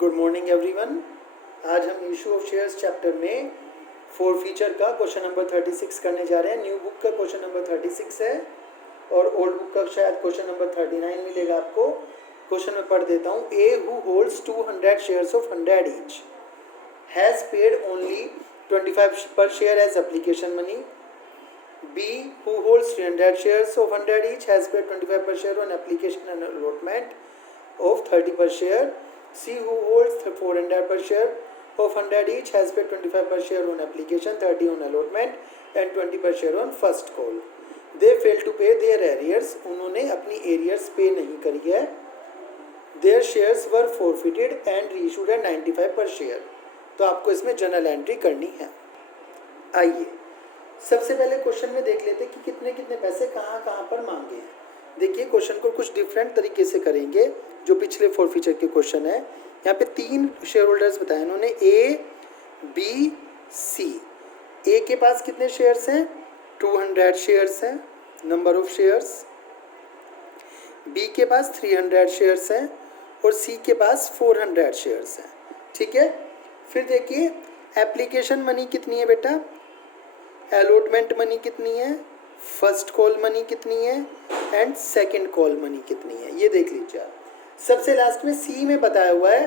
Good morning everyone. आज हम issue of shares chapter में फोर फीचर का क्वेश्चन नंबर 36 करने जा रहे हैं। न्यू बुक का क्वेश्चन नंबर 36 है और ओल्ड बुक का शायद क्वेश्चन नंबर 39 मिलेगा आपको। क्वेश्चन में पढ़ देता हूँ। A who holds 200 shares of 100 each has paid only 25 per share as application money. B who holds 300 shares of 100 each has paid 25 per share on application and allotment of 30 per share. C who holds 400 per share of 100 each has paid 25 per share on application, 30 on allotment and 20 per share on first call. They fail to pay their arrears. उन्होंने अपनी arrears पे नहीं करी है. Their shares were forfeited and reissued at 95 per share. तो आपको इसमें journal entry करनी है। आइए सबसे पहले क्वेश्चन में देख लेते कि कितने कितने पैसे कहाँ कहाँ पर मांगे हैं। देखिए क्वेश्चन को कुछ डिफरेंट तरीके से करेंगे जो पिछले फोर फीचर के क्वेश्चन है। यहाँ पे तीन शेयर होल्डर्स बताए इन्होंने, ए बी सी। ए के पास कितने शेयर्स हैं? 200 शेयर्स हैं, नंबर ऑफ शेयर्स। बी के पास 300 शेयर्स हैं और सी के पास 400 शेयर्स हैं। ठीक है, फिर देखिए एप्लीकेशन मनी कितनी है बेटा, अलॉटमेंट मनी कितनी है, फर्स्ट कॉल मनी कितनी है एंड सेकंड कॉल मनी कितनी है, ये देख लीजिए आप। सबसे लास्ट में सी में बताया हुआ है,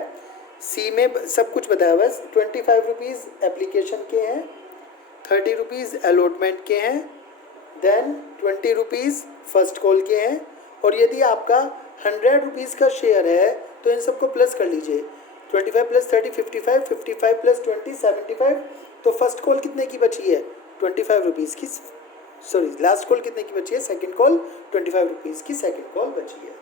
सी में सब कुछ बताया हुआ है। 25 रुपीज़ एप्लीकेशन के हैं, 30 रुपीज़ अलॉटमेंट के हैं, देन 20 रुपीज़ फर्स्ट कॉल के हैं। और यदि आपका 100 रुपीज़ का शेयर है तो इन सबको प्लस कर लीजिए। 25 प्लस 30 55, 55 प्लस 20 75। तो फर्स्ट कॉल कितने की बची है? 25 रुपीज़ की, सॉरी लास्ट कॉल कितने की बची है? सेकंड कॉल 25 रुपीज़ की सेकंड कॉल बची है।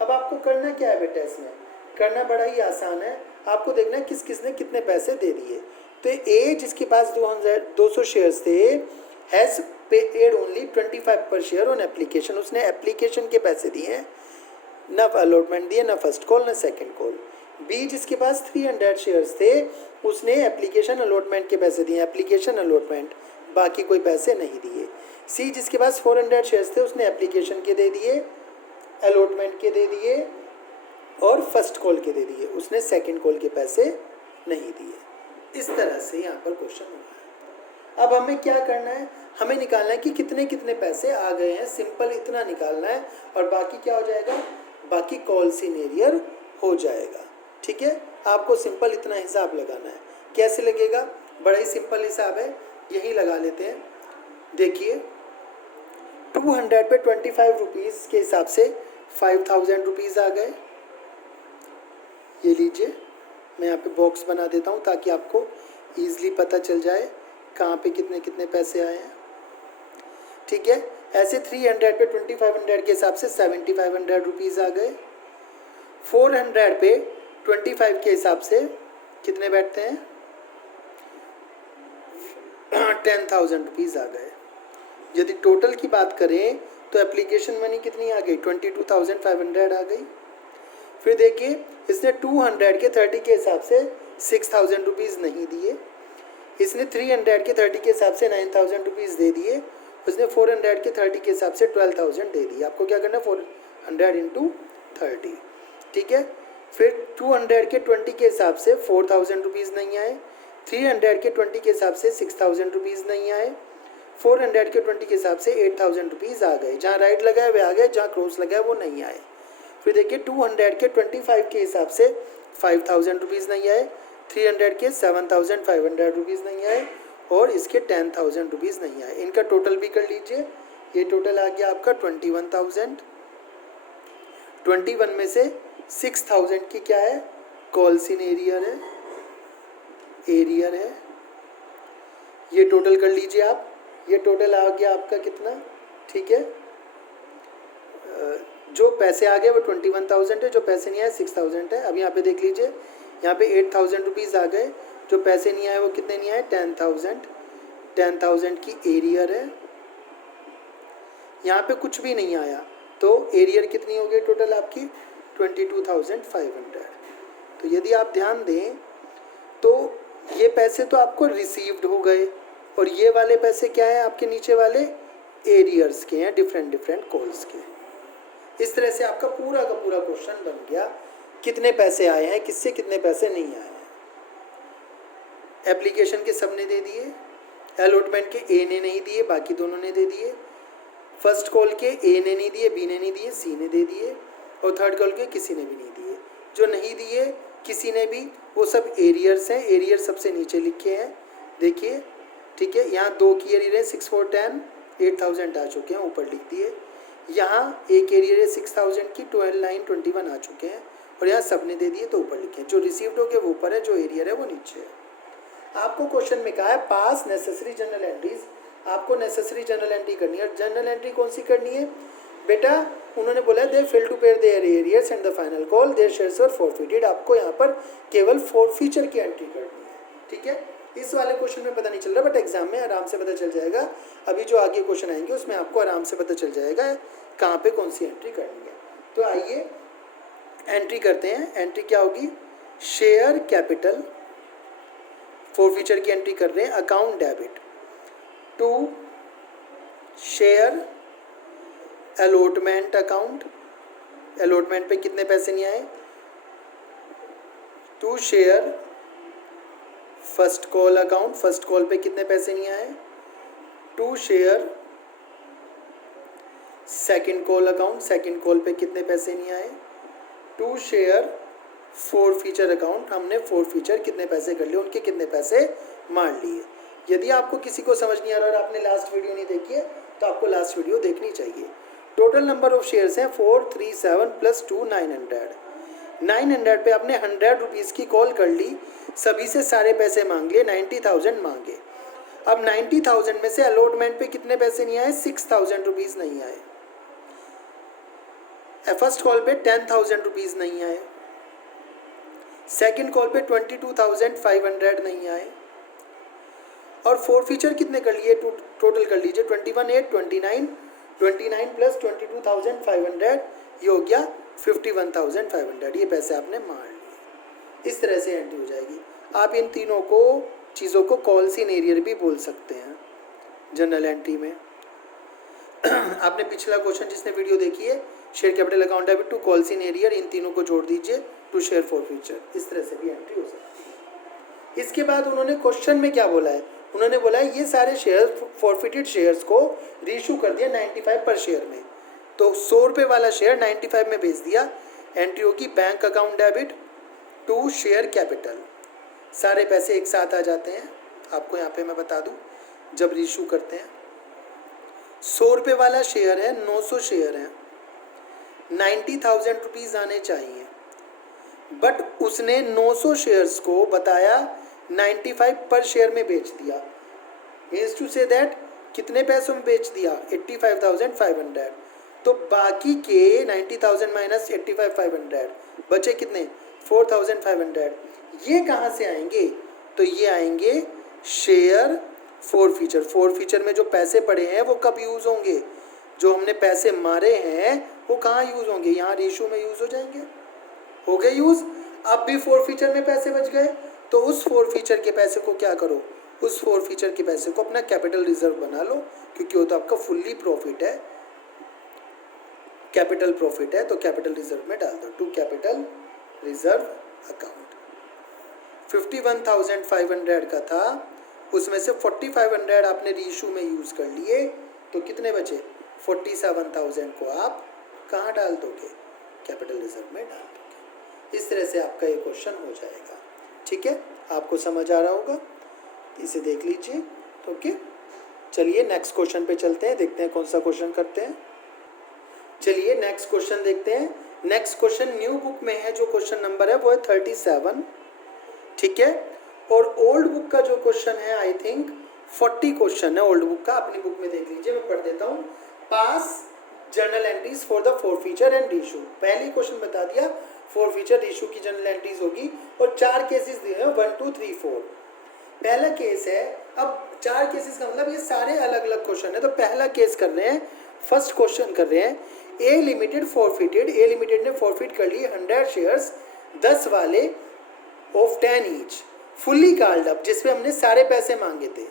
अब आपको करना क्या है बेटा, इसमें करना बड़ा ही आसान है। आपको देखना है किस किस ने कितने पैसे दे दिए। तो ए जिसके पास 200 शेयर्स थे has paid only 25 per share on application. उसने एप्लीकेशन के पैसे दिए हैं, ना अलॉटमेंट दिए, ना फर्स्ट कॉल ना सेकेंड कॉल। बी जिसके पास 300 शेयर्स थे उसने एप्लीकेशन अलॉटमेंट के पैसे दिए, एप्लीकेशन अलॉटमेंट, बाकी कोई पैसे नहीं दिए। सी जिसके पास 400 शेयर्स थे उसने एप्लीकेशन के दे दिए, अलॉटमेंट के दे दिए और फर्स्ट कॉल के दे दिए, उसने सेकंड कॉल के पैसे नहीं दिए। इस तरह से यहाँ पर क्वेश्चन हुआ है। अब हमें क्या करना है, हमें निकालना है कि कितने कितने पैसे आ गए हैं। सिंपल इतना निकालना है और बाकी क्या हो जाएगा, बाकी कॉल सिनेरियर हो जाएगा। ठीक है, आपको सिंपल इतना हिसाब लगाना है। कैसे लगेगा? बड़ा ही सिंपल हिसाब है, यही लगा लेते हैं। देखिए 200 पे 25 रुपीज़ के हिसाब से 5000 रुपीज़ आ गए। ये लीजिए, मैं यहाँ पे बॉक्स बना देता हूँ ताकि आपको ईजिली पता चल जाए कहाँ पे कितने कितने पैसे आए हैं। ठीक है, ऐसे 300 पे 2500 के हिसाब से 7500 रुपीज़ आ गए। 400 पे 25 के हिसाब से कितने बैठते हैं? 10,000 रुपीज़ आ गए। यदि टोटल की बात करें तो एप्लीकेशन मनी कितनी आ गई? 22,500 आ गई। फिर देखिए इसने 200 के 30 के हिसाब से 6,000 रुपीज़ नहीं दिए, इसने 300 के 30 के हिसाब से 9,000 रुपीज़ दे दिए, उसने 400 के 30 के हिसाब से 12,000 दे दिए। आपको क्या करना है? 400 इंटू 30। ठीक है, फिर 200 के 20 के हिसाब से 4,000 रुपीज़ नहीं आए, 300 के 20 के हिसाब से 6,000 रुपीज़ नहीं आए, 400 के 20 के हिसाब से 8,000 रुपीज़ आ गए। जहाँ राइट लगा है वे आ गए, जहाँ क्रॉस लगा है वो नहीं आए। फिर देखिए 200 के 25 के हिसाब से 5,000 रुपीज़ नहीं आए, 300 के 7,500 रुपीज़ नहीं आए और इसके 10,000 रुपीज़ नहीं आए। इनका टोटल भी कर लीजिए, ये टोटल आ गया आपका 21,000। 21 में से 6,000 की क्या है? कॉल्स इन एरियर है, एरियर है। ये टोटल कर लीजिए आप, ये टोटल आ गया आपका कितना? ठीक है, जो पैसे आ गए वो 21,000 है, जो पैसे नहीं आए 6,000 है। अब यहाँ पे देख लीजिए, यहाँ पे 8,000 रुपीज़ आ गए, जो पैसे नहीं आए वो कितने नहीं आए? 10,000। 10,000 की एरियर है। यहाँ पे कुछ भी नहीं आया तो एरियर कितनी हो गई टोटल आपकी? 22,500। तो यदि आप ध्यान दें तो ये पैसे तो आपको रिसीव्ड हो गए और ये वाले पैसे क्या हैं आपके नीचे वाले? एरियर्स के हैं, डिफरेंट डिफरेंट कॉल्स के। इस तरह से आपका पूरा का पूरा क्वेश्चन बन गया। कितने पैसे आए हैं, किससे कितने पैसे नहीं आए हैं। एप्लीकेशन के सब ने दे दिए, अलॉटमेंट के ए ने नहीं दिए, बाकी दोनों ने दे दिए। फर्स्ट कॉल के ए ने नहीं दिए, बी ने नहीं दिए, सी ने दे दिए, और थर्ड कॉल के किसी ने भी नहीं दिए। जो नहीं दिए किसी ने भी, वो सब एरियर्स हैं। एरियर सबसे नीचे लिखे हैं, देखिए, ठीक है। यहाँ 2 की एरियर है 6 4 10, 8000 आ चुके हैं, ऊपर लिख दिए। यहाँ एक एरियर है 6000 की 12 9 21 आ चुके हैं, और यहाँ सब ने दे दिए तो ऊपर लिखे। जो रिसीव्ड हो गए वो ऊपर है, जो एरियर है वो नीचे है। आपको क्वेश्चन में कहा है पास नेसेसरी जनरल एंट्रीज, आपको नेसेसरी जनरल एंट्री करनी है। जनरल एंट्री कौन सी करनी है बेटा, उन्होंने बोला they fail to pay their arrears and the final call their shares were forfeited. आपको यहाँ पर केवल फॉरफीचर की एंट्री करनी है, ठीक है। इस वाले क्वेश्चन में पता नहीं चल रहा, बट एग्जाम में आराम से पता चल जाएगा। अभी जो आगे क्वेश्चन आएंगे उसमें आपको आराम से पता चल जाएगा कहाँ पे कौन सी एंट्री करनी है। तो आइए एंट्री करते हैं। एंट्री क्या होगी, शेयर कैपिटल, फॉरफीचर की एंट्री कर रहे हैं। Account debit to share allotment account, allotment पे कितने पैसे नहीं आए। To share first call account, first call पे कितने पैसे नहीं आए। To share second call account, second call पे कितने पैसे नहीं आए। टू शेयर फॉरफीचर अकाउंट, हमने फॉरफीचर कितने पैसे कर लिए, उनके कितने पैसे मार लिए। यदि आपको किसी को समझ नहीं आ रहा और आपने लास्ट वीडियो नहीं देखी है तो आपको लास्ट वीडियो देखनी चाहिए। टोटल नंबर ऑफ शेयर्स हैं 437 प्लस 2 900। 900 पे आपने 100 रुपीज़ की कॉल कर ली, सभी से सारे पैसे मांग लिए, 90,000 मांगे। अब 90,000 में से अलॉटमेंट पे कितने पैसे नहीं आए, 6,000 रुपीज़ नहीं आए। फर्स्ट कॉल पे 10,000 रुपीज़ नहीं आए। सेकंड कॉल पे 22,500 नहीं आए। और फॉरफीचर कितने कर लिए, टोटल कर लीजिए 21,800 29 प्लस 22,500, ये हो गया 51,500। ये पैसे आपने मार लिए। इस तरह से एंट्री हो जाएगी। आप इन तीनों को चीज़ों को कॉल्स इन एरियर भी बोल सकते हैं जनरल एंट्री में। आपने पिछला क्वेश्चन जिसने वीडियो देखी है, share capital account debit to calls in arrear, इन तीनों को जोड़ दीजिए टू शेयर फॉरफीचर। इस तरह से भी एंट्री हो सकती है। इसके बाद उन्होंने क्वेश्चन में क्या बोला है, उन्होंने बोला है ये सारे शेयर फॉरफिटेड शेयर्स को रीइशू कर दिया 95 पर शेयर में। तो 100 रुपये वाला शेयर 95 में बेच दिया। एंट्री होगी bank account debit to share capital. सारे पैसे एक साथ आ जाते हैं। आपको यहाँ पे मैं बता दूँ, जब रीइशू करते हैं 100 रुपये वाला शेयर है, 900 शेयर हैं, 90,000 रुपीज़ आने चाहिए, बट उसने 900 शेयर्स को बताया 95 पर शेयर में बेच दिया। मीन्स टू से दैट कितने पैसों में बेच दिया, 85,500। तो बाकी के 90,000 माइनस 85,500 बचे कितने, 4,500। ये कहाँ से आएंगे, तो ये आएंगे शेयर फॉरफीचर। फॉरफीचर में जो पैसे पड़े हैं वो कब यूज़ होंगे, जो हमने पैसे मारे हैं वो कहाँ यूज़ होंगे, यहाँ रेशो में यूज़ हो जाएंगे। हो गए यूज़। अब भी फॉरफीचर में पैसे बच गए, तो उस फॉरफीचर के पैसे को क्या करो, उस फॉरफीचर के पैसे को अपना कैपिटल रिजर्व बना लो, क्योंकि वो तो आपका फुल्ली प्रॉफिट है, कैपिटल प्रॉफिट है, तो कैपिटल रिजर्व में डाल दो, टू कैपिटल रिजर्व अकाउंट। 51,500 का था, उसमें से 4,500 आपने रीइशू में यूज़ कर लिए, तो कितने बचे, 47,000 को आप कहाँ डाल दोगे, कैपिटल रिजर्व में डाल दोगे। इस तरह से आपका ये क्वेश्चन हो जाएगा। ठीक है, आपको समझ आ रहा होगा, इसे देख लीजिए। ओके, चलिए नेक्स्ट क्वेश्चन पे चलते हैं, देखते हैं कौन सा क्वेश्चन करते हैं। चलिए नेक्स्ट क्वेश्चन देखते हैं। नेक्स्ट क्वेश्चन न्यू बुक में है, जो क्वेश्चन नंबर है वो है 37। ठीक है, और ओल्ड बुक का जो क्वेश्चन है आई थिंक 40 क्वेश्चन है ओल्ड बुक का। अपनी बुक में देख लीजिए, मैं पढ़ देता हूँ। पास journal entries for the forfeiture and reissue. पहले क्वेश्चन बता दिया फॉरफीचर रीइशू की जर्नल एंट्रीज होगी, और 4 केसेस दिए हैं, 1 2 3 4। पहला केस है, अब 4 केसेस का मतलब ये सारे अलग अलग क्वेश्चन है। तो पहला केस कर रहे हैं, फर्स्ट क्वेश्चन कर रहे हैं। ए लिमिटेड फॉरफिटेड, ए लिमिटेड ने फॉरफिट कर लिए 100 शेयर्स 10 वाले of 10 each, fully called up, जिसमें हमने सारे पैसे मांगे थे।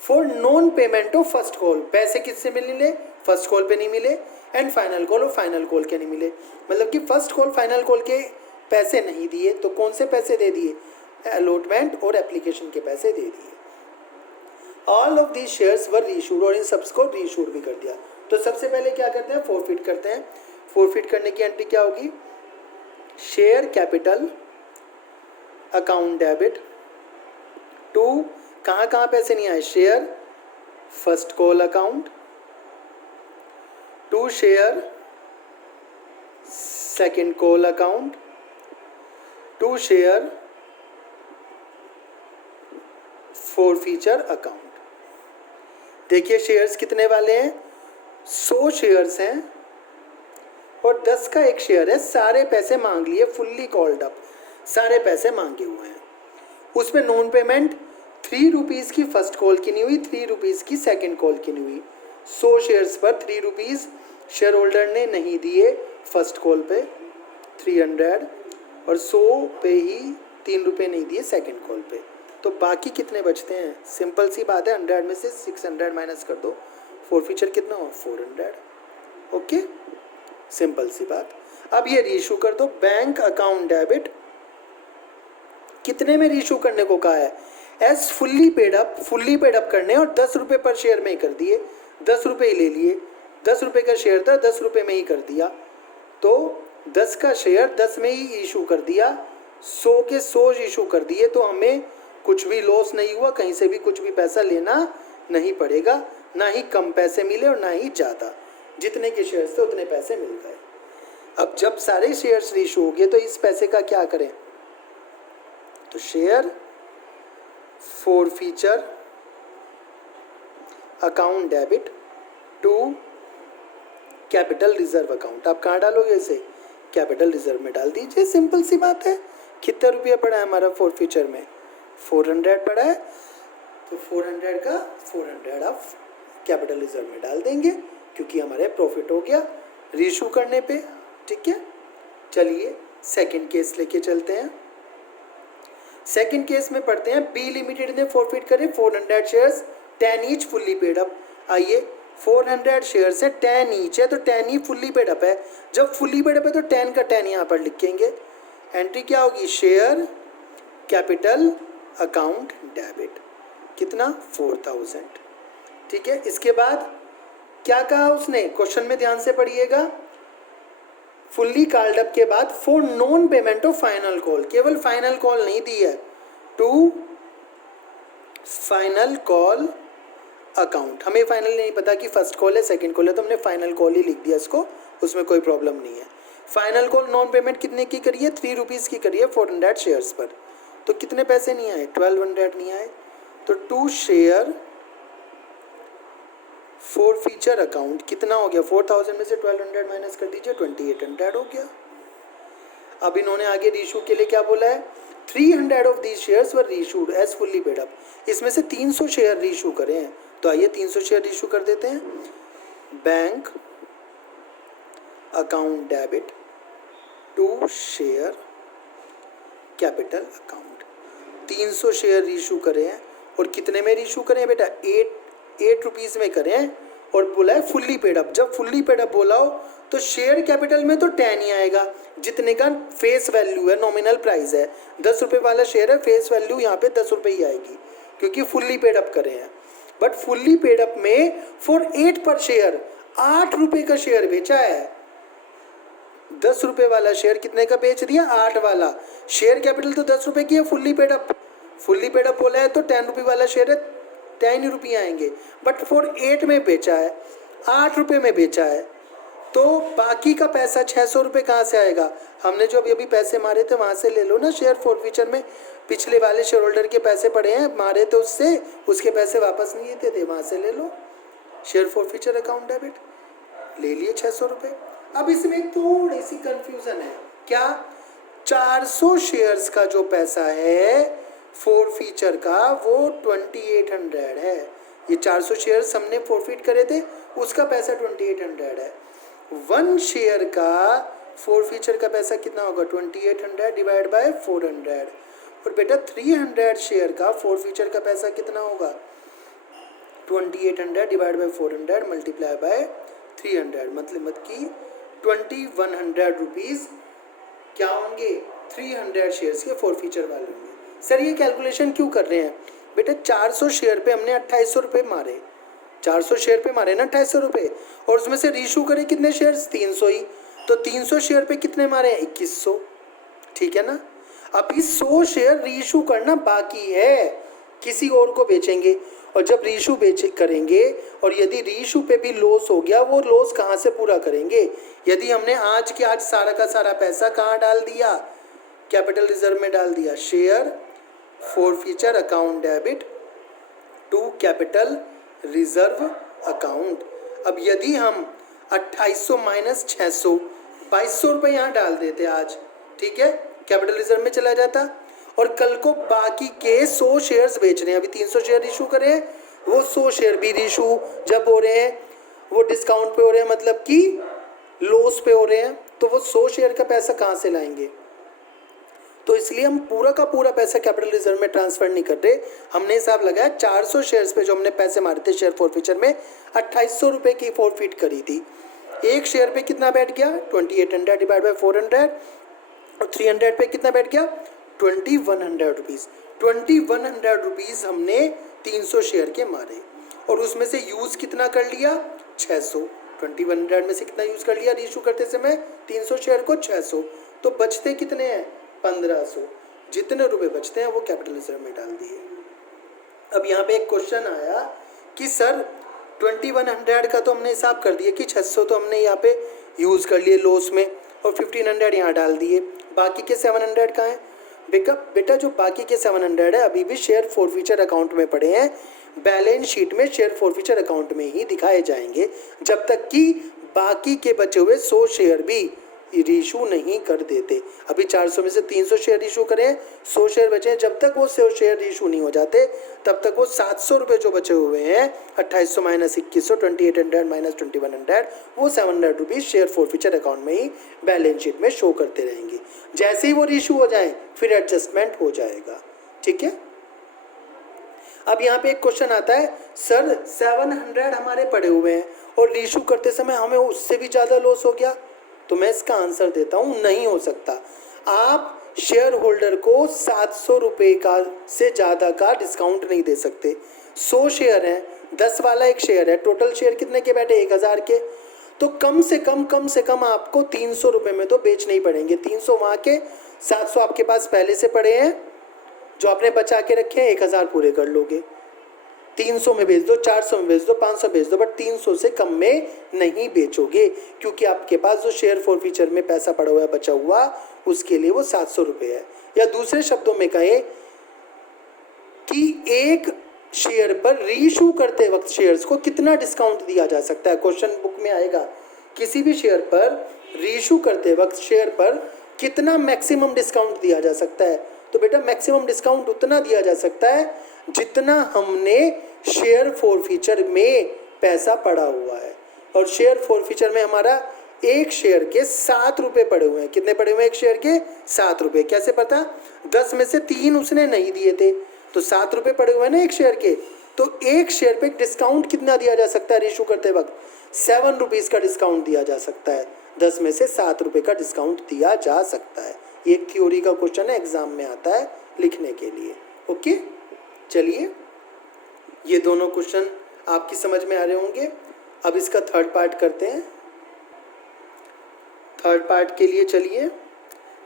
For non payment of first call, पैसे किससे मिले, फर्स्ट कॉल पे नहीं मिले, एंड फाइनल कॉल और फाइनल कॉल के नहीं मिले। मतलब कि फर्स्ट कॉल फाइनल कॉल के पैसे नहीं दिए, तो कौन से पैसे दे दिए? अलॉटमेंट और एप्लीकेशन के पैसे दे दिए। All of these shares were reissued, और इन सबs को रीइशूड भी कर दिया। तो सबसे पहले क्या करते हैं? फोरफिट करते हैं। फोरफिट करने की एंट्री क्या होगी? Share capital account debit to, कहाँ कहाँ पैसे नहीं आए? Share first call account, to share second call account, to share forfeiture account. देखिए शेयर्स कितने वाले हैं? 100 शेयर्स हैं और 10 का एक शेयर है। सारे पैसे मांग लिए, फुल्ली कॉल्ड अप, सारे पैसे मांगे हुए हैं। उसमें नॉन पेमेंट 3 रुपीज़ की फर्स्ट कॉल की नहीं हुई, 3 रुपीज़ की सेकंड कॉल की नहीं हुई। 100 शेयर्स पर 3 रुपीज़ शेयर होल्डर ने नहीं दिए फर्स्ट कॉल पे 300, और 100 पे ही 3 रुपये नहीं दिए सेकंड कॉल पे। तो बाकी कितने बचते हैं? सिंपल सी बात है, 100 में से 600 माइनस कर दो, फोरफीचर कितना हो? 400। ओके, सिंपल सी बात। अब ये रीइशू कर दो। बैंक अकाउंट डेबिट कितने में रीइशू करने को कहा है? एज फुल्ली पेड अप करने, और 10 रुपये पर शेयर में ही कर दिए, 10 रुपये ही ले लिए। 10 रुपये का शेयर था, 10 रुपये में ही कर दिया। तो 10 का शेयर 10 में ही इशू कर दिया, 100 के 100 इशू कर दिए। तो हमें कुछ भी लॉस नहीं हुआ, कहीं से भी कुछ भी पैसा लेना नहीं पड़ेगा, ना ही कम पैसे मिले और ना ही ज़्यादा। जितने के शेयर्स थे उतने पैसे मिल गए। अब जब सारे शेयर्स रीइशू हो गए तो इस पैसे का क्या करें? तो share forfeiture account debit to capital reserve account. आप कहाँ डालोगे इसे? कैपिटल रिजर्व में डाल दीजिए। सिंपल सी बात है। कितना रुपया पड़ा है हमारा फोरफीचर में? 400 पड़ा है, तो 400 का 400 आप कैपिटल रिजर्व में डाल देंगे, क्योंकि हमारे प्रॉफिट हो गया रीइशू करने पे। ठीक है, चलिए सेकंड केस लेके चलते हैं। सेकंड केस में पढ़ते हैं, बी लिमिटेड ने फॉरफिट करे 400 shares, 10 each fully paid up. आइए, 400 शेयर्स है, 10 ईच है, तो 10 ही फुल्ली पेड अप है। जब फुल्ली पेड अप है तो 10 का 10 यहाँ पर लिखेंगे। एंट्री क्या होगी? शेयर कैपिटल अकाउंट डेबिट, कितना? 4000। ठीक है, इसके बाद क्या कहा उसने? क्वेश्चन में ध्यान से पढ़िएगा। फुल्ली कॉल्ड अप के बाद for non payment of final call, केवल फाइनल कॉल नहीं दी है, टू फाइनल कॉल अकाउंट। हमें फाइनल नहीं पता कि फर्स्ट कॉल है सेकंड कॉल है, तो हमने फाइनल कॉल ही लिख दिया इसको, उसमें कोई प्रॉब्लम नहीं है। फाइनल कॉल नॉन पेमेंट कितने की करिए? 3 रुपीज़ की करिए 400 शेयर्स पर। तो कितने पैसे नहीं आए? 1200 नहीं आए। तो टू शेयर फोरफीचर अकाउंट कितना हो गया? 4000 में से 1200 माइनस कर दीजिए, 2800 हो गया। अब इन्होंने आगे रीइशू के लिए क्या बोला है? 300 of these shares were reissued as fully paid up. इसमें से 300 शेयर रीइशू करें हैं, तो आइए 300 शेयर रीइशू कर देते हैं। Bank account debit to share capital account. 300 share reissue करें हैं, और कितने में रीइशू करें बेटा? 8 रुपीज़ में करें, और बोला है फुल्ली पेड अप। जब फुल्ली पेड अप बोला हो तो शेयर कैपिटल में तो 10 ही आएगा, जितने का फेस वैल्यू है, नॉमिनल प्राइस है। 10 रुपये वाला शेयर है, फेस वैल्यू यहाँ पे 10 रुपये ही आएगी, क्योंकि फुल्ली पेड अप करें हैं। बट फुल्ली पेड अप में फॉर 8 पर शेयर 8 रुपये का शेयर बेचा है। 10 रुपये वाला शेयर कितने का बेच दिया? 8 वाला। शेयर कैपिटल तो 10 रुपये की है, फुल्ली पेड अप बोला है, तो 10 रुपये वाला शेयर है, 10 रुपये आएंगे। बट फॉर 8 में बेचा है, 8 रुपये में बेचा है, तो बाकी का पैसा 600 रुपये कहाँ से आएगा? हमने जो अभी पैसे मारे थे वहाँ से ले लो ना। शेयर फोरफीचर में पिछले वाले शेयर होल्डर के पैसे पड़े हैं, मारे तो उससे, उसके पैसे वापस नहीं देते थे, वहाँ से ले लो। शेयर फोरफीचर अकाउंट डेबिट ले लिए 600 रुपये। अब इसमें थोड़ी सी कंफ्यूजन है। क्या? 400 शेयर्स का जो पैसा है फोरफीचर का, वो 2800 है। ये 400 शेयर्स हमने फोरफिट करे थे, उसका पैसा 2800 है। 1 शेयर का फोरफीचर का पैसा कितना होगा? 2800 डिवाइड बाय 400। और बेटा 300 शेयर का फोरफीचर का पैसा कितना होगा? 2800 डिवाइड बाय 400 मल्टीप्लाई बाय 300, मतलब कि 2100 रुपीज़ क्या होंगे? 300 शेयर्स के फोरफीचर वैल्यू होंगे। सर ये कैलकुलेशन क्यों कर रहे हैं? बेटा 400 शेयर पे हमने 2800 रुपये मारे, 400 शेयर पे मारे ना 2800 रुपये, और उसमें से रीशू करे कितने शेयर्स? 300 ही, तो 300 शेयर पे कितने मारे? 2100, ठीक है ना। अभी 100 शेयर रीशू करना बाकी है, किसी और को बेचेंगे, और जब रीशू बेच करेंगे और यदि रीशू पे भी लॉस हो गया, वो लॉस कहाँ से पूरा करेंगे? यदि हमने आज के आज सारा का सारा पैसा कहाँ डाल दिया? कैपिटल रिजर्व में डाल दिया। Share forfeiture account debit to capital reserve account. अब यदि हम 2800 माइनस 600 2200 रुपये यहाँ डाल देते आज, ठीक है, कैपिटल रिजर्व में चला जाता, और कल को बाकी के 100 शेयर्स बेच रहे हैं, अभी 300 शेयर इशू कर रहे हैं, वो 100 शेयर भी इशू जब हो रहे हैं वो डिस्काउंट पे हो रहे हैं, मतलब कि लॉस पे हो रहे हैं, तो वो 100 शेयर का पैसा कहाँ से लाएंगे? तो इसलिए हम पूरा का पूरा पैसा कैपिटल रिजर्व में ट्रांसफर नहीं कर रहे। हमने हिसाब लगाया 400 शेयर्स पे जो हमने पैसे मारे थे शेयर फोरफीचर में, 2800 रुपये की फोरफीट करी थी। एक शेयर पे कितना बैठ गया? 2800 डिवाइड बाई 400, और 300 पे कितना बैठ गया? 2100 रुपीज़। 2100 रुपीज़ हमने 300 शेयर के मारे, और उसमें से यूज़ कितना कर लिया? 600। 2100 में से कितना यूज़ कर लिया रीशू करते समय? 300 शेयर को 600, तो बचते कितने हैं? 1500। जितने रुपए बचते हैं वो कैपिटल रिजर्व में डाल दिए। अब यहाँ पे एक क्वेश्चन आया कि सर 2100 का तो हमने हिसाब कर दिया कि 600 तो हमने यहाँ पे यूज़ कर लिए लॉस में, और 1500 यहाँ डाल दिए, बाकी के 700 कहाँ हैं? बेटा जो बाकी के 700 है अभी भी शेयर फोरफीचर अकाउंट में पड़े हैं, बैलेंस शीट में शेयर फोरफीचर अकाउंट में ही दिखाए जाएंगे जब तक कि बाकी के बचे हुए 100 शेयर भी इशू नहीं कर देते। अभी 400 में से 300 शेयर इशू करें, 100 शेयर बचे हैं, जब तक वो 100 शेयर इशू नहीं हो जाते तब तक वो 700 रुपये जो बचे हुए हैं, 2800 माइनस 2100, 2800 माइनस 2100, वो 700 रुपीज़ शेयर फोरफीचर अकाउंट में ही बैलेंस शीट में शो करते रहेंगे। जैसे ही वो इशू हो जाए फिर एडजस्टमेंट हो जाएगा, ठीक है। अब यहाँ पे एक क्वेश्चन आता है, सर 700 हमारे पड़े हुए हैं और रीशू करते समय हमें उससे भी ज़्यादा लॉस हो गया, तो मैं इसका आंसर देता हूँ, नहीं हो सकता। आप शेयर होल्डर को 700 रुपये का से ज़्यादा का डिस्काउंट नहीं दे सकते। 100 शेयर हैं, 10 वाला एक शेयर है, टोटल शेयर कितने के बैठे? 1000 के, तो कम से कम आपको 300 रुपये में तो बेचने ही पड़ेंगे। 300 वहाँ के, 700 आपके पास पहले से पड़े हैं जो आपने बचा के रखे हैं, 1000 पूरे कर लोगे। 300 में बेच दो, 400 में बेच दो, 500 बेच दो, बट 300 से कम में नहीं बेचोगे, क्योंकि आपके पास जो शेयर फोरफीचर में पैसा पड़ा हुआ है बचा हुआ, उसके लिए वो 700 रुपये है। या दूसरे शब्दों में कहें कि एक शेयर पर रीइशू करते वक्त शेयर्स को कितना डिस्काउंट दिया जा सकता है, क्वेश्चन बुक में आएगा। किसी भी शेयर पर रीइशू करते वक्त शेयर पर कितना मैक्सिमम डिस्काउंट दिया जा सकता है, तो बेटा मैक्सिमम डिस्काउंट उतना दिया जा सकता है जितना हमने शेयर फोरफीचर में पैसा पड़ा हुआ है। और शेयर फोरफीचर में हमारा एक शेयर के 7 रुपये पड़े हुए हैं। कितने पड़े हुए हैं एक शेयर के? 7 रुपये। कैसे पता? 10 में से 3 उसने नहीं दिए थे, तो 7 रुपये पड़े हुए हैं ना एक शेयर के। तो एक शेयर पे डिस्काउंट कितना दिया जा सकता है इशू करते वक्त? 7 रुपीज़ का डिस्काउंट दिया जा सकता है। 10 में से 7 रुपये का डिस्काउंट दिया जा सकता है। ये एक थ्योरी का क्वेश्चन है, एग्जाम में आता है लिखने के लिए। ओके, चलिए ये दोनों क्वेश्चन आपकी समझ में आ रहे होंगे। अब इसका थर्ड पार्ट करते हैं। थर्ड पार्ट के लिए चलिए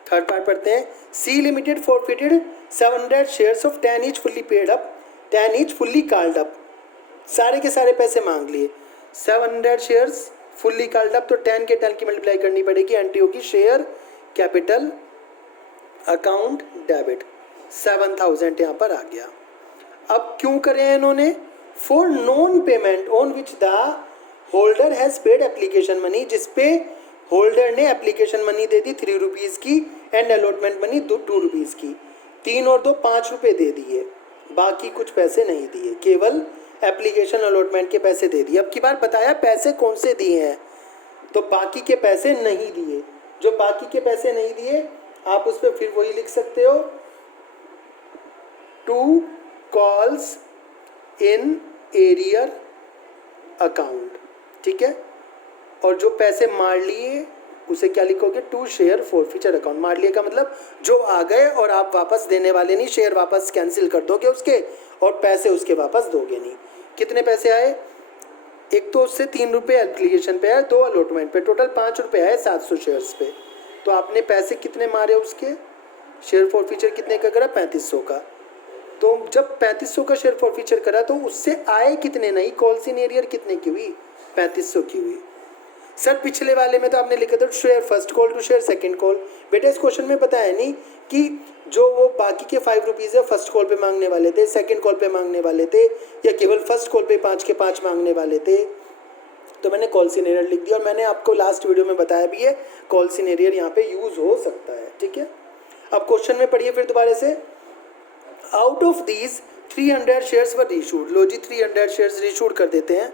थर्ड पार्ट पढ़ते हैं। C limited forfeited 700 shares of 10 each fully paid up, 10 each fully called up. सारे के सारे पैसे मांग लिए। 700 शेयर्स फुल्ली कॉल्ड अप, तो 10 के 10 की मल्टीप्लाई करनी पड़ेगी, एंट्री होगी शेयर कैपिटल अकाउंट डेबिट। 7000 यहाँ पर आ गया। अब क्यों करें इन्होंने? For non payment on which the holder has paid application money, जिसपे होल्डर ने एप्लीकेशन मनी दे दी 3 रुपीज़ की एंड अलॉटमेंट मनी 2 रुपीज़ की। 3 और 2 5 रुपये दे दिए, बाकी कुछ पैसे नहीं दिए, केवल एप्लीकेशन अलॉटमेंट के पैसे दे दिए। अब की बार बताया पैसे कौन से दिए हैं, तो बाकी के पैसे नहीं दिए। जो बाकी के पैसे नहीं दिए आप उस पर फिर वही लिख सकते हो, 2 कॉल्स इन एरियर अकाउंट, ठीक है। और जो पैसे मार लिए उसे क्या लिखोगे, टू शेयर फॉरफीचर अकाउंट। मार लिया का मतलब जो आ गए और आप वापस देने वाले नहीं, शेयर वापस कैंसिल कर दोगे उसके और पैसे उसके वापस दोगे नहीं। कितने पैसे आए, एक तो उससे 3 रुपये एप्लीकेशन पे आए, 2 अलॉटमेंट पे, टोटल 5 रुपये आए 700 शेयर्स पे। तो आपने पैसे कितने मारे उसके, शेयर फॉरफीचर कितने का करा, 3500 का। तो जब 3500 का शेयर फॉरफीचर करा तो उससे आए कितने, नहीं कॉल्स इन एरियर कितने की हुई, 3500 की हुई। सर पिछले वाले में तो आपने लिखा था share first call to share second call. बेटा इस क्वेश्चन में बताया नहीं कि जो वो बाकी के 5 रुपीज़ है फर्स्ट कॉल पे मांगने वाले थे, सेकंड कॉल पे मांगने वाले थे, या केवल फर्स्ट कॉल पे 5 के 5 मांगने वाले थे। तो मैंने कॉल सिनेरियर लिख दिया और मैंने आपको लास्ट वीडियो में बताया भी है कॉल सिनेरियर यहाँ पे यूज़ हो सकता है। ठीक है, अब क्वेश्चन में पढ़िए फिर दोबारा से। Out of these 300 shares were reissued. लो जी 300 शेयर्स रीशूड कर देते हैं।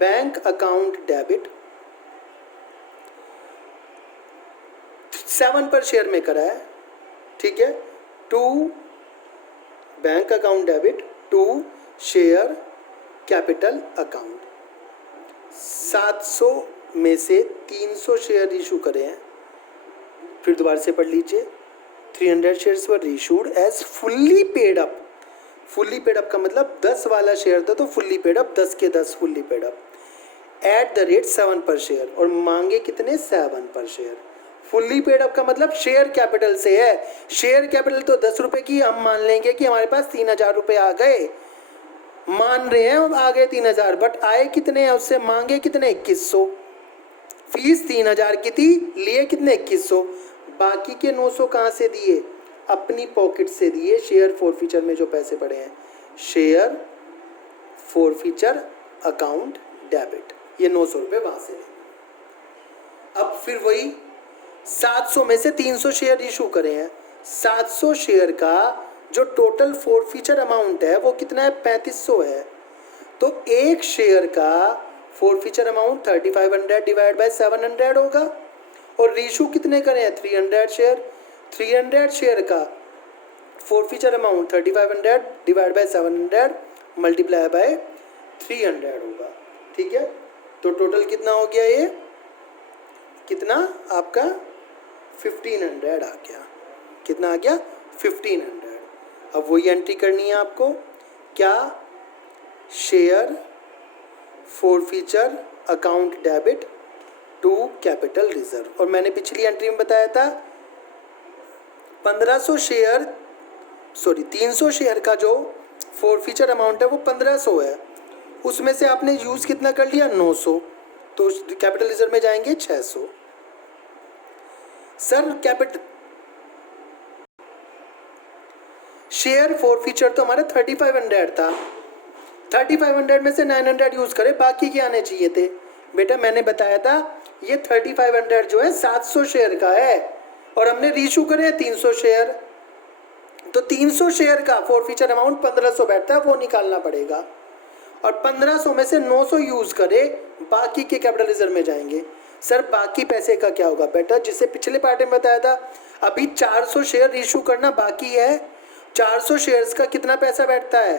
बैंक अकाउंट डेबिट 7 पर शेयर में करा है। ठीक है, to bank account debit to share capital account. 700 में से 300 शेयर इशू करे हैं। फिर दोबारा से पढ़ लीजिए। 300 shares were issued as fully paid up. Fully paid up का मतलब 10 वाला शेयर था तो फुल्ली पेड अप, 10 के 10 fully paid up at the rate 7 पर शेयर। और मांगे कितने, 7 पर शेयर। फुल्ली पेड अप का मतलब शेयर कैपिटल से है। शेयर कैपिटल तो 10 रुपये की, हम मान लेंगे कि हमारे पास 3000 रुपये आ गए, मान रहे हैं आ गए 3000, बट आए कितने हैं उससे, मांगे कितने, 2100। फीस 3000 की थी, लिए कितने, 2100। बाकी के 900 कहाँ से दिए, अपनी पॉकेट से दिए। शेयर फॉरफीचर में जो पैसे पड़े हैं, शेयर फॉरफीचर अकाउंट डेबिट, ये 900 रुपये वहाँ से। अब फिर वही 700 में से 300 शेयर इशू करे हैं। 700 शेयर का जो टोटल फॉरफीचर अमाउंट है वो कितना है, 3500 है। तो एक शेयर का फॉरफीचर अमाउंट 3500 डिवाइड बाय 700 होगा। और रीशू कितने करे हैं, 300 शेयर। 300 शेयर का forfeiture amount 3500 divide by 700 multiply by 300 होगा। ठीक है, तो टोटल कितना हो गया, ये कितना आपका 1500 आ गया। कितना आ गया, 1500। अब वही एंट्री करनी है आपको, क्या, share forfeiture account debit to capital reserve. और मैंने पिछली एंट्री में बताया था 1500 शेयर, सॉरी 300 शेयर का जो फॉरफीचर अमाउंट है वो 1500 है। उसमें से आपने यूज़ कितना कर लिया, 900, तो कैपिटल रिजर्व में जाएंगे 600। सर कैपिटल शेयर फॉरफीचर तो हमारा 3500 था, 3500 में से 900 यूज़ करें, बाकी के आने चाहिए थे। बेटा मैंने बताया था ये 3500 जो है 700 शेयर का है और हमने रीशू करे 300 शेयर, तो 300 शेयर का फॉरफीचर अमाउंट 1500 बैठता है, वो निकालना पड़ेगा। और 1500 में से 900 यूज़ करे, बाकी के कैपिटल रिजर्व में जाएंगे। सर बाकी पैसे का क्या होगा, बेटा जिससे पिछले पार्ट में बताया था, अभी 400 शेयर इशू करना बाकी है। 400 शेयर्स का कितना पैसा बैठता है,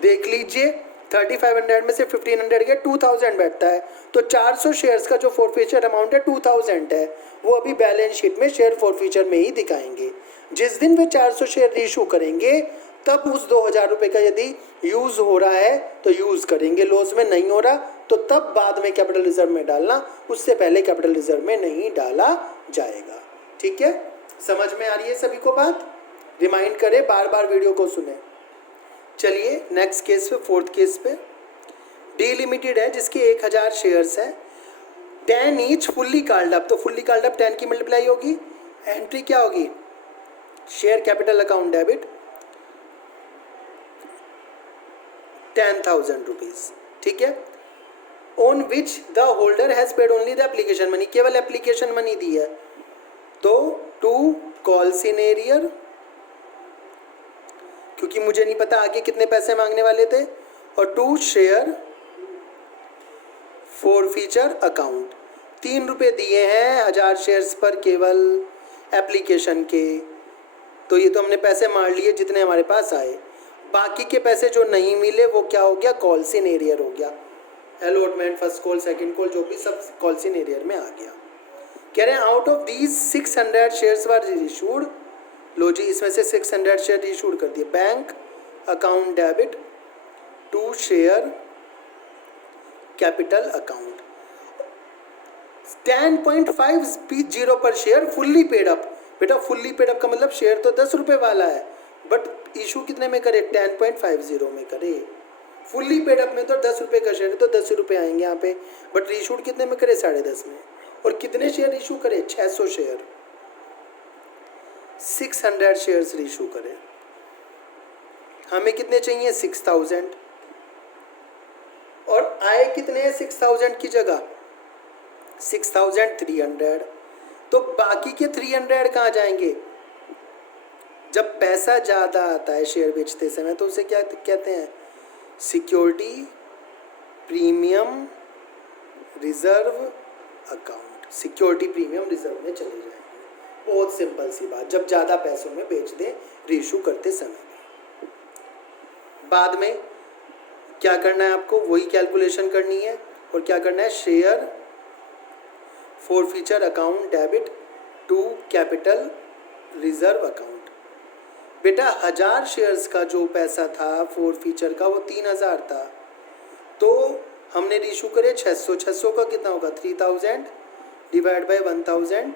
देख लीजिए। 3500 में से 1500 के 2000 बैठता है, तो 400 शेयर्स का जो फॉरफीचर अमाउंट है 2000 है, वो अभी बैलेंस शीट में शेयर फॉरफीचर में ही दिखाएंगे। जिस दिन वे 400 शेयर इशू करेंगे तब उस 2000 रुपये का यदि यूज़ हो रहा है तो यूज़ करेंगे, लॉस में नहीं हो रहा तो तब बाद में कैपिटल रिजर्व में डालना, उससे पहले कैपिटल रिजर्व में नहीं डाला जाएगा। ठीक है, समझ में आ रही है सभी को बात, रिमाइंड करें, बार बार वीडियो को सुने। चलिए नेक्स्ट केस पे, फोर्थ केस पे। डी लिमिटेड है जिसके 1000 शेयर्स हैं, 10 ईच फुल्ली कॉल्ड अप। तो फुल्ली कॉल्ड अप 10 की मल्टीप्लाई होगी, एंट्री क्या होगी, share capital account debit 10,000 rupees. ठीक है, on which the holder has paid only the application money, केवल एप्लीकेशन मनी दी है। तो टू कॉल्स इन एरियर, क्योंकि मुझे नहीं पता आगे कितने पैसे मांगने वाले थे, और टू शेयर फॉरफीचर अकाउंट। 3 रुपये दिए हैं 1000 शेयर्स पर केवल एप्लीकेशन के, तो ये तो हमने पैसे मार लिए जितने हमारे पास आए। बाकी के पैसे जो नहीं मिले वो क्या हो गया, कॉल्स इन एरियर हो गया। Allotment, first call, second call, जो भी सब कॉल्स इन एरियर में आ गया। कह रहे हैं out of these 600 shares were issued, लो जी इसमें से 600 शेयर इशूड कर दिए। Bank account debit to share capital account, 10.50 per share fully paid up. बेटा फुल्ली पेड अप का मतलब शेयर तो 10 रुपये वाला है, बट इशू कितने में करे, 10.50 में करे। फुल्ली पेड अप में तो 10 रुपये का शेयर है तो 10 रुपये आएंगे यहाँ पे, बट रीशूड कितने में करे, 10.5 में। और कितने शेयर इशू करे, 600 शेयर, 600 शेयर्स इशू करे। हमें कितने चाहिए, 6000, और आए कितने हैं 6000 की जगह 6300, तो बाकी के 300 कहाँ जाएंगे। जब पैसा ज़्यादा आता है शेयर बेचते समय तो उसे क्या कहते हैं, security premium reserve account, security premium reserve में चले जाएंगे। बहुत सिंपल सी बात, जब ज़्यादा पैसों में बेच दें रीशू करते समय। बाद में क्या करना है आपको, वही कैलकुलेशन करनी है, और क्या करना है, share forfeiture account debit to capital reserve account. बेटा 1000 शेयर्स का जो पैसा था फॉरफीचर का वो 3000 था, तो हमने रीशू करे 600, 600 का कितना होगा, 3000 डिवाइड बाय 1000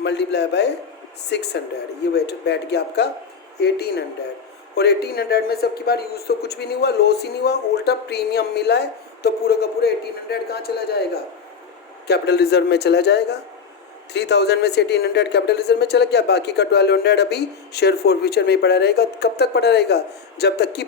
मल्टीप्लाई बाय 600, ये बैठ गया आपका 1800। और 1800 में सबकी बार यूज़ तो कुछ भी नहीं हुआ, लॉस ही नहीं हुआ, उल्टा प्रीमियम मिला है, तो पूरा का पूरा 1800 कहाँ चला जाएगा, कैपिटल रिजर्व में चला जाएगा। 3000 में से 1800 कैपिटल रिजर्व में चला गया, बाकी का 1200 अभी शेयर फॉरफीचर में ही पड़ा रहेगा। कब तक पड़ा रहेगा, जब तक कि